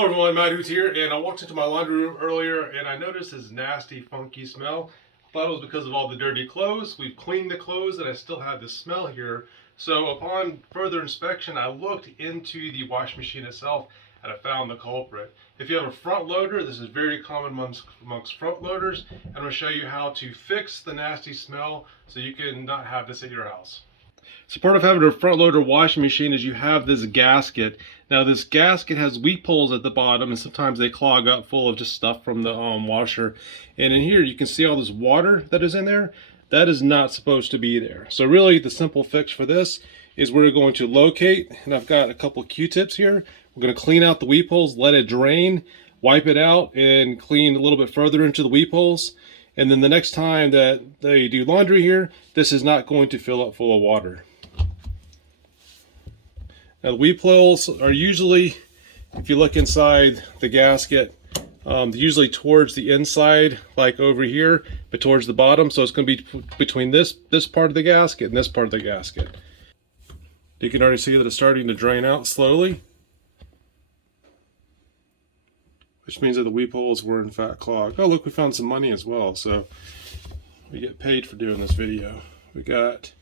Hello everyone, Matt Hoots here, and I walked into my laundry room earlier and I noticed this nasty, funky smell. I thought it was because of all the dirty clothes. We've cleaned the clothes and I still have this smell here. So upon further inspection, I looked into the wash machine itself and I found the culprit. If you have a front loader, this is very common amongst front loaders, and I'm going to show you how to fix the nasty smell so you can not have this at your house. So part of having a front loader washing machine is you have this gasket. Now this gasket has weep holes at the bottom and sometimes they clog up full of just stuff from the washer. And in here you can see all this water that is in there. That is not supposed to be there. So really the simple fix for this is we're going to locate, and I've got a couple Q-tips here. We're going to clean out the weep holes, let it drain, wipe it out, and clean a little bit further into the weep holes. And then the next time that they do laundry here, this is not going to fill up full of water. Now the weep holes are usually, if you look inside the gasket, usually towards the inside, like over here, but towards the bottom. So it's going to be between this part of the gasket and this part of the gasket. You can already see that it's starting to drain out slowly, which means that the weep holes were in fact clogged. Oh look, we found some money as well, so we get paid for doing this video. We got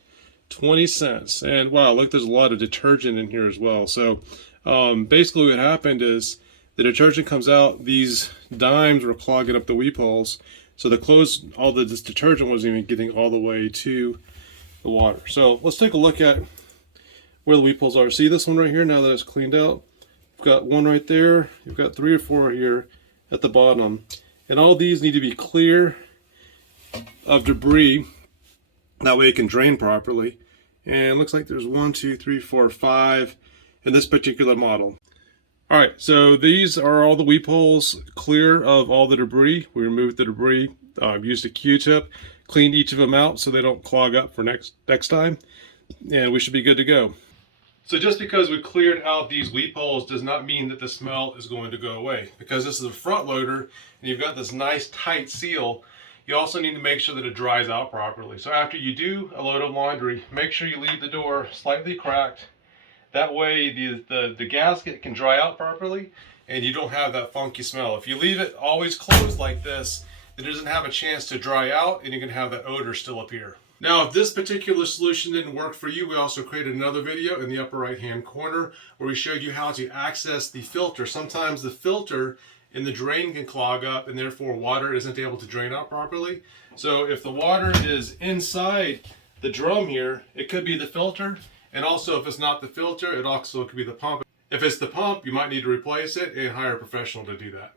20 cents, and wow, look, there's a lot of detergent in here as well. So basically what happened is the detergent comes out, these dimes were clogging up the weep holes, so the clothes, all this detergent wasn't even getting all the way to the water. So let's take a look at where the weep holes are. See this one right here, now that it's cleaned out? We've got one right there, you've got 3 or 4 here at the bottom, and all these need to be clear of debris. That way it can drain properly. And it looks like there's 1, 2, 3, 4, 5 in this particular model. All right, so these are all the weep holes clear of all the debris. We removed the debris, used a Q-tip, cleaned each of them out so they don't clog up for next time, and we should be good to go. So just because we cleared out these weep holes does not mean that the smell is going to go away. Because this is a front loader and you've got this nice tight seal, you also need to make sure that it dries out properly. So after you do a load of laundry, make sure you leave the door slightly cracked. That way the gasket can dry out properly and you don't have that funky smell. If you leave it always closed like this, it doesn't have a chance to dry out and you can have that odor still appear. Now, if this particular solution didn't work for you, we also created another video in the upper right hand corner where we showed you how to access the filter. Sometimes the filter in the drain can clog up and therefore water isn't able to drain out properly. So if the water is inside the drum here, it could be the filter. And also if it's not the filter, it also could be the pump. If it's the pump, you might need to replace it and hire a professional to do that.